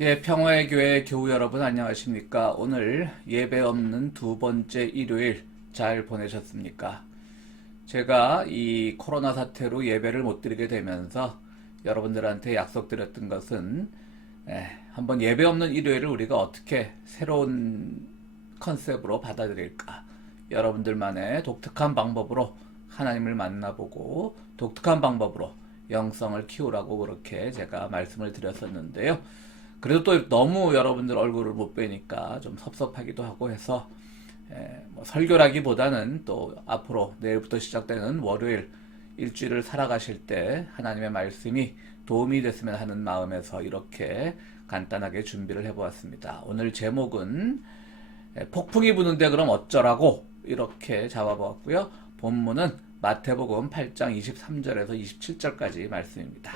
예, 평화의 교회 교우 여러분 안녕하십니까? 오늘 예배 없는 두 번째 일요일 잘 보내셨습니까? 제가 이 코로나 사태로 예배를 못 드리게 되면서 여러분들한테 약속드렸던 것은 한번 예배 없는 일요일을 우리가 어떻게 새로운 컨셉으로 받아들일까? 여러분들만의 독특한 방법으로 하나님을 만나보고 독특한 방법으로 영성을 키우라고 그렇게 제가 말씀을 드렸었는데요. 그래도 또 너무 여러분들 얼굴을 못 뵈니까 좀 섭섭하기도 하고 해서 뭐 설교라기보다는 또 앞으로 내일부터 시작되는 월요일 일주일을 살아가실 때 하나님의 말씀이 도움이 됐으면 하는 마음에서 이렇게 간단하게 준비를 해보았습니다. 오늘 제목은 폭풍이 부는데 그럼 어쩌라고 이렇게 잡아보았고요. 본문은 마태복음 8장 23절에서 27절까지 말씀입니다.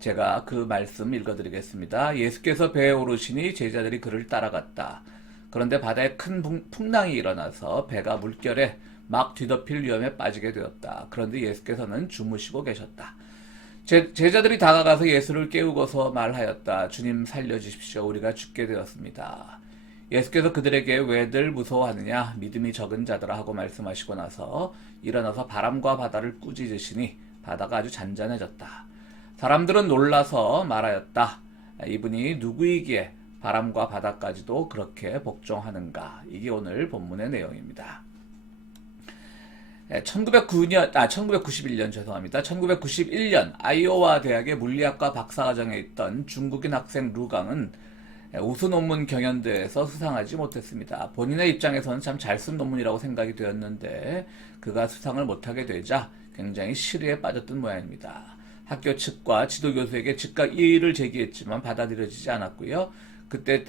제가 그 말씀 읽어드리겠습니다. 예수께서 배에 오르시니 제자들이 그를 따라갔다. 그런데 바다에 큰 풍랑이 일어나서 배가 물결에 막 뒤덮일 위험에 빠지게 되었다. 그런데 예수께서는 주무시고 계셨다. 제자들이 다가가서 예수를 깨우고서 말하였다. 주님 살려주십시오. 우리가 죽게 되었습니다. 예수께서 그들에게 왜들 무서워하느냐? 믿음이 적은 자들아 하고 말씀하시고 나서 일어나서 바람과 바다를 꾸짖으시니 바다가 아주 잔잔해졌다. 사람들은 놀라서 말하였다. 이분이 누구이기에 바람과 바다까지도 그렇게 복종하는가? 이게 오늘 본문의 내용입니다. 1991년 죄송합니다. 1991년 아이오와 대학의 물리학과 박사과정에 있던 중국인 학생 루강은 우수 논문 경연대회에서 수상하지 못했습니다. 본인의 입장에서는 참 잘 쓴 논문이라고 생각이 되었는데 그가 수상을 못하게 되자 굉장히 시리에 빠졌던 모양입니다. 학교 측과 지도교수에게 즉각 이의를 제기했지만 받아들여지지 않았고요. 그때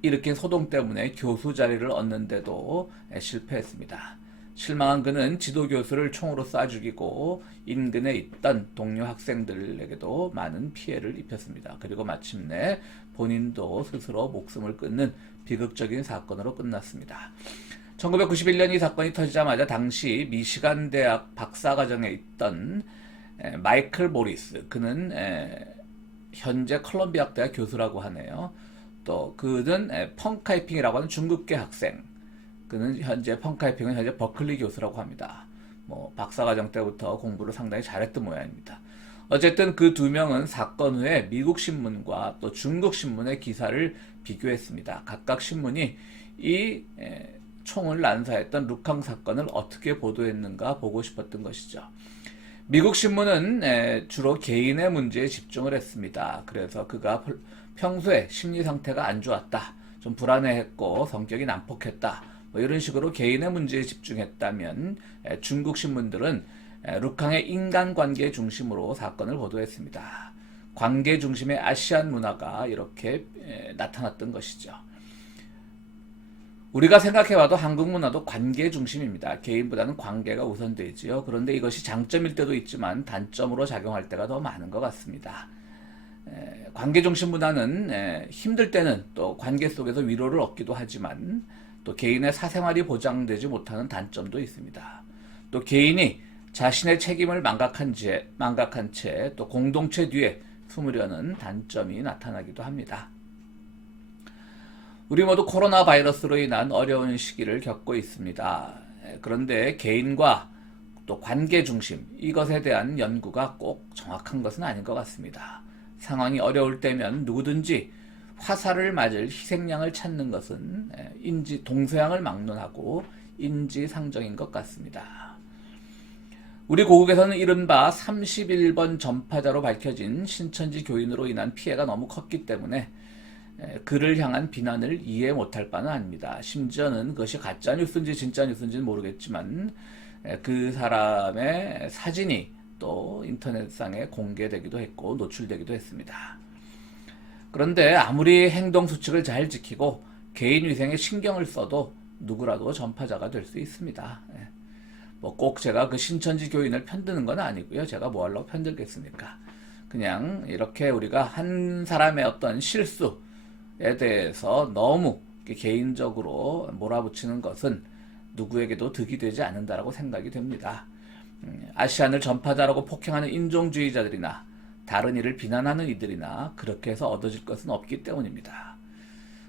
일으킨 소동 때문에 교수 자리를 얻는데도 실패했습니다. 실망한 그는 지도교수를 총으로 쏴 죽이고 인근에 있던 동료 학생들에게도 많은 피해를 입혔습니다. 그리고 마침내 본인도 스스로 목숨을 끊는 비극적인 사건으로 끝났습니다. 1991년 이 사건이 터지자마자 당시 미시간 대학 박사과정에 있던 마이클 모리스, 그는 현재 컬럼비아 대학 교수라고 하네요. 또 그는 펑카이핑이라고 하는 중국계 학생, 그는 현재 펑카이핑은 현재 버클리 교수라고 합니다. 뭐 박사과정 때부터 공부를 상당히 잘했던 모양입니다. 어쨌든 그 두 명은 사건 후에 미국 신문과 또 중국 신문의 기사를 비교했습니다. 각각 신문이 이 총을 난사했던 루캉 사건을 어떻게 보도했는가 보고 싶었던 것이죠. 미국 신문은 주로 개인의 문제에 집중을 했습니다. 그래서 그가 평소에 심리 상태가 안 좋았다, 좀 불안해했고 성격이 난폭했다, 뭐 이런 식으로 개인의 문제에 집중했다면 중국 신문들은 루캉의 인간관계 중심으로 사건을 보도했습니다. 관계 중심의 아시안 문화가 이렇게 나타났던 것이죠. 우리가 생각해봐도 한국 문화도 관계 중심입니다. 개인보다는 관계가 우선되지요. 그런데 이것이 장점일 때도 있지만 단점으로 작용할 때가 더 많은 것 같습니다. 관계 중심 문화는 힘들 때는 또 관계 속에서 위로를 얻기도 하지만 또 개인의 사생활이 보장되지 못하는 단점도 있습니다. 또 개인이 자신의 책임을 망각한 채 또 공동체 뒤에 숨으려는 단점이 나타나기도 합니다. 우리 모두 코로나 바이러스로 인한 어려운 시기를 겪고 있습니다. 그런데 개인과 또 관계 중심, 이것에 대한 연구가 꼭 정확한 것은 아닌 것 같습니다. 상황이 어려울 때면 누구든지 화살을 맞을 희생양을 찾는 것은 동서양을 막론하고 인지상정인 것 같습니다. 우리 고국에서는 이른바 31번 전파자로 밝혀진 신천지 교인으로 인한 피해가 너무 컸기 때문에 그를 향한 비난을 이해 못할 바는 아닙니다. 심지어는 그것이 가짜 뉴스인지 진짜 뉴스인지는 모르겠지만 그 사람의 사진이 또 인터넷상에 공개되기도 했고 노출되기도 했습니다. 그런데 아무리 행동 수칙을 잘 지키고 개인 위생에 신경을 써도 누구라도 전파자가 될 수 있습니다. 뭐 꼭 제가 그 신천지 교인을 편드는 건 아니고요. 제가 뭐 하려고 편들겠습니까? 그냥 이렇게 우리가 한 사람의 어떤 실수에 대해서 너무 개인적으로 몰아붙이는 것은 누구에게도 득이 되지 않는다라고 생각이 됩니다. 아시안을 전파자라고 폭행하는 인종주의자들이나 다른 이를 비난하는 이들이나 그렇게 해서 얻어질 것은 없기 때문입니다.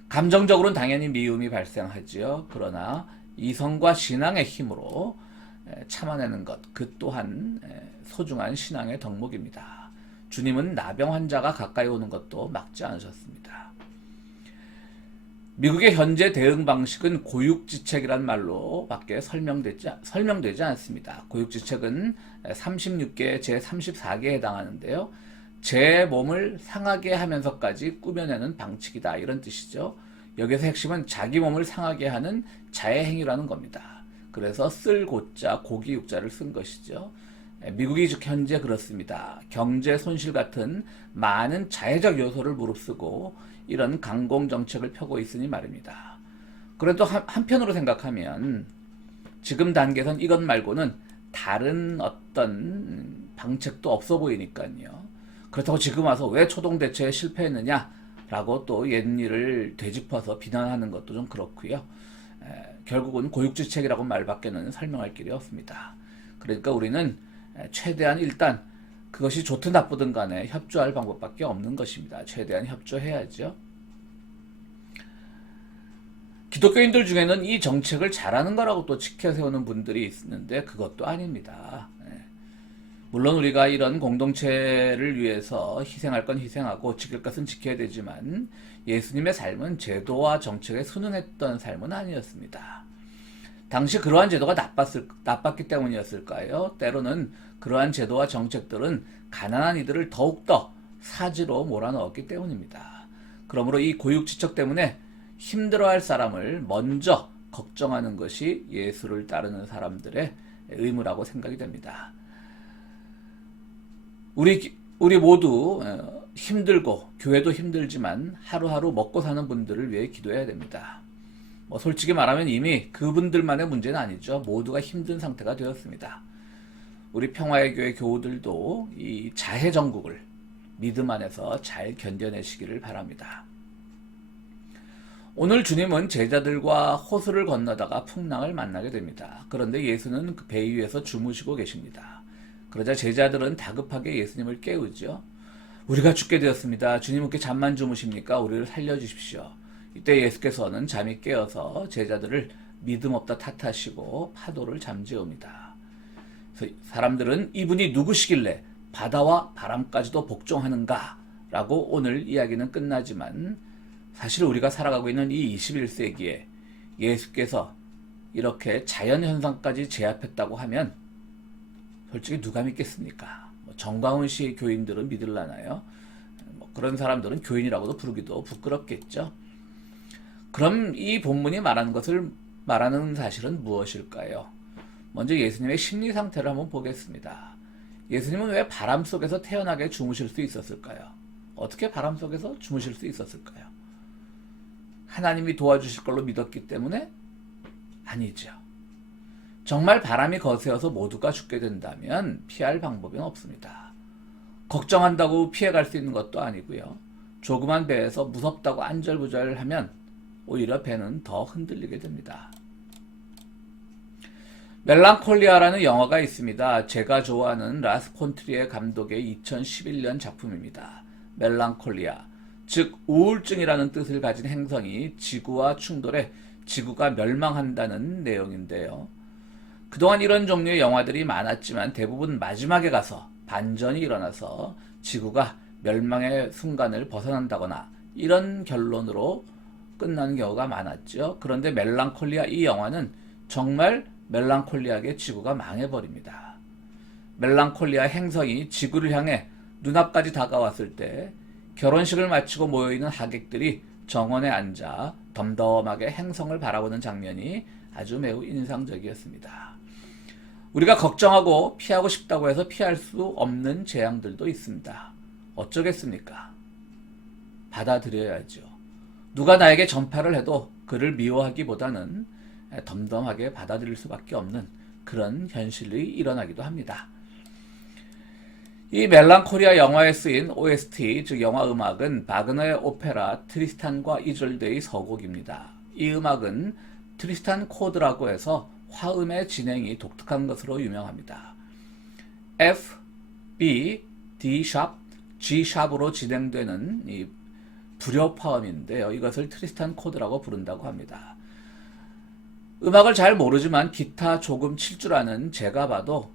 감정적으로는 당연히 미움이 발생하지요. 그러나 이성과 신앙의 힘으로 참아내는 것, 그 또한 소중한 신앙의 덕목입니다. 주님은 나병 환자가 가까이 오는 것도 막지 않으셨습니다. 미국의 현재 대응 방식은 고육지책이란 말로 밖에 설명되지 않습니다. 고육지책은 36개 제34개에 해당하는데요. 제 몸을 상하게 하면서까지 꾸며내는 방식이다, 이런 뜻이죠. 여기서 핵심은 자기 몸을 상하게 하는 자해행위라는 겁니다. 그래서 쓸 고자 고기 육자를 쓴 것이죠. 미국이 현재 그렇습니다. 경제 손실 같은 많은 자해적 요소를 무릅쓰고 이런 강공 정책을 펴고 있으니 말입니다. 그래도 한편으로 생각하면 지금 단계에선 이것 말고는 다른 어떤 방책도 없어 보이니까요. 그렇다고 지금 와서 왜 초동 대처에 실패했느냐라고 또 옛일을 되짚어서 비난하는 것도 좀 그렇고요. 결국은 고육지책이라고 말밖에는 설명할 길이 없습니다. 그러니까 우리는 최대한 일단 그것이 좋든 나쁘든 간에 협조할 방법밖에 없는 것입니다. 최대한 협조해야죠. 기독교인들 중에는 이 정책을 잘하는 거라고 또 지켜세우는 분들이 있는데 그것도 아닙니다. 물론 우리가 이런 공동체를 위해서 희생할 건 희생하고 지킬 것은 지켜야 되지만 예수님의 삶은 제도와 정책에 순응했던 삶은 아니었습니다. 당시 그러한 제도가 나빴기 때문이었을까요? 때로는 그러한 제도와 정책들은 가난한 이들을 더욱더 사지로 몰아넣었기 때문입니다. 그러므로 이 고육지책 때문에 힘들어할 사람을 먼저 걱정하는 것이 예수를 따르는 사람들의 의무라고 생각이 됩니다. 우리 모두 힘들고 교회도 힘들지만 하루하루 먹고 사는 분들을 위해 기도해야 됩니다. 솔직히 말하면 이미 그분들만의 문제는 아니죠. 모두가 힘든 상태가 되었습니다. 우리 평화의 교회 교우들도 이 자해 정국을 믿음 안에서 잘 견뎌내시기를 바랍니다. 오늘 주님은 제자들과 호수를 건너다가 풍랑을 만나게 됩니다. 그런데 예수는 그 배 위에서 주무시고 계십니다. 그러자 제자들은 다급하게 예수님을 깨우죠. 우리가 죽게 되었습니다. 주님께 잠만 주무십니까? 우리를 살려주십시오. 이때 예수께서는 잠이 깨어서 제자들을 믿음 없다 탓하시고 파도를 잠재웁니다. 사람들은 이분이 누구시길래 바다와 바람까지도 복종하는가? 라고 오늘 이야기는 끝나지만 사실 우리가 살아가고 있는 이 21세기에 예수께서 이렇게 자연현상까지 제압했다고 하면 솔직히 누가 믿겠습니까? 정광훈 씨 교인들은 믿을라나요? 그런 사람들은 교인이라고도 부르기도 부끄럽겠죠. 그럼 이 본문이 말하는 사실은 무엇일까요? 먼저 예수님의 심리 상태를 한번 보겠습니다. 예수님은 왜 바람 속에서 태연하게 주무실 수 있었을까요? 어떻게 바람 속에서 주무실 수 있었을까요? 하나님이 도와주실 걸로 믿었기 때문에? 아니죠. 정말 바람이 거세어서 모두가 죽게 된다면 피할 방법은 없습니다. 걱정한다고 피해갈 수 있는 것도 아니고요. 조그만 배에서 무섭다고 안절부절하면 오히려 배는 더 흔들리게 됩니다. 멜랑콜리아라는 영화가 있습니다. 제가 좋아하는 라스 폰트리에 감독의 2011년 작품입니다. 멜랑콜리아, 즉 우울증이라는 뜻을 가진 행성이 지구와 충돌해 지구가 멸망한다는 내용인데요. 그동안 이런 종류의 영화들이 많았지만 대부분 마지막에 가서 반전이 일어나서 지구가 멸망의 순간을 벗어난다거나 이런 결론으로 끝나는 경우가 많았죠. 그런데 멜랑콜리아 이 영화는 정말 멜랑콜리아하게 지구가 망해버립니다. 멜랑콜리아 행성이 지구를 향해 눈앞까지 다가왔을 때 결혼식을 마치고 모여있는 하객들이 정원에 앉아 덤덤하게 행성을 바라보는 장면이 아주 매우 인상적이었습니다. 우리가 걱정하고 피하고 싶다고 해서 피할 수 없는 재앙들도 있습니다. 어쩌겠습니까? 받아들여야죠. 누가 나에게 전파를 해도 그를 미워하기보다는 덤덤하게 받아들일 수밖에 없는 그런 현실이 일어나기도 합니다. 이 멜랑콜리아 영화에 쓰인 OST, 즉 영화 음악은 바그너의 오페라 트리스탄과 이졸데의 서곡입니다. 이 음악은 트리스탄 코드라고 해서 화음의 진행이 독특한 것으로 유명합니다. F, B, D 샵, G샵으로 진행되는 이 불협화음인데요. 이것을 트리스탄 코드라고 부른다고 합니다. 음악을 잘 모르지만 기타 조금 칠 줄 아는 제가 봐도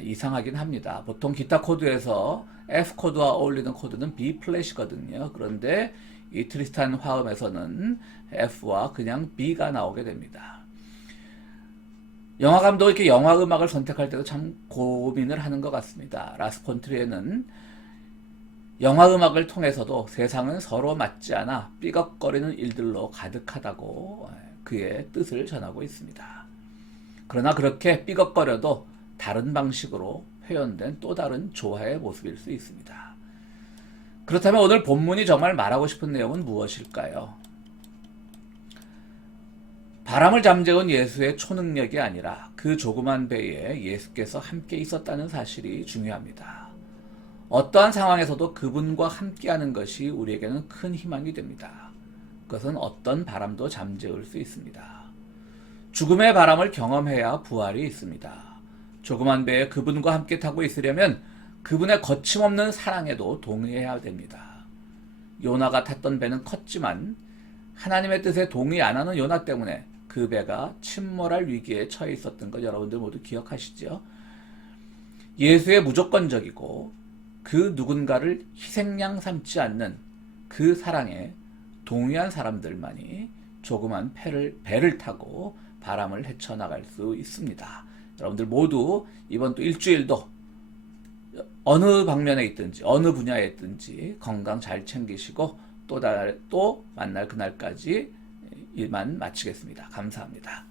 이상하긴 합니다. 보통 기타 코드에서 F 코드와 어울리는 코드는 B 플랫이거든요. 그런데 이 트리스탄 화음에서는 F와 그냥 B가 나오게 됩니다. 영화 감독이 이렇게 영화 음악을 선택할 때도 참 고민을 하는 것 같습니다. 라스 폰트리에는 영화 음악을 통해서도 세상은 서로 맞지 않아 삐걱거리는 일들로 가득하다고 그의 뜻을 전하고 있습니다. 그러나 그렇게 삐걱거려도 다른 방식으로 표현된 또 다른 조화의 모습일 수 있습니다. 그렇다면 오늘 본문이 정말 말하고 싶은 내용은 무엇일까요? 바람을 잠재운 예수의 초능력이 아니라 그 조그만 배에 예수께서 함께 있었다는 사실이 중요합니다. 어떠한 상황에서도 그분과 함께하는 것이 우리에게는 큰 희망이 됩니다. 그것은 어떤 바람도 잠재울 수 있습니다. 죽음의 바람을 경험해야 부활이 있습니다. 조그만 배에 그분과 함께 타고 있으려면 그분의 거침없는 사랑에도 동의해야 됩니다. 요나가 탔던 배는 컸지만 하나님의 뜻에 동의 안 하는 요나 때문에 그 배가 침몰할 위기에 처해 있었던 것 여러분들 모두 기억하시죠? 예수의 무조건적이고 그 누군가를 희생양 삼지 않는 그 사랑에 동의한 사람들만이 조그만 배를 타고 바람을 헤쳐나갈 수 있습니다. 여러분들 모두 이번 또 일주일도 어느 방면에 있든지 어느 분야에 있든지 건강 잘 챙기시고 또 만날 그날까지 일만 마치겠습니다. 감사합니다.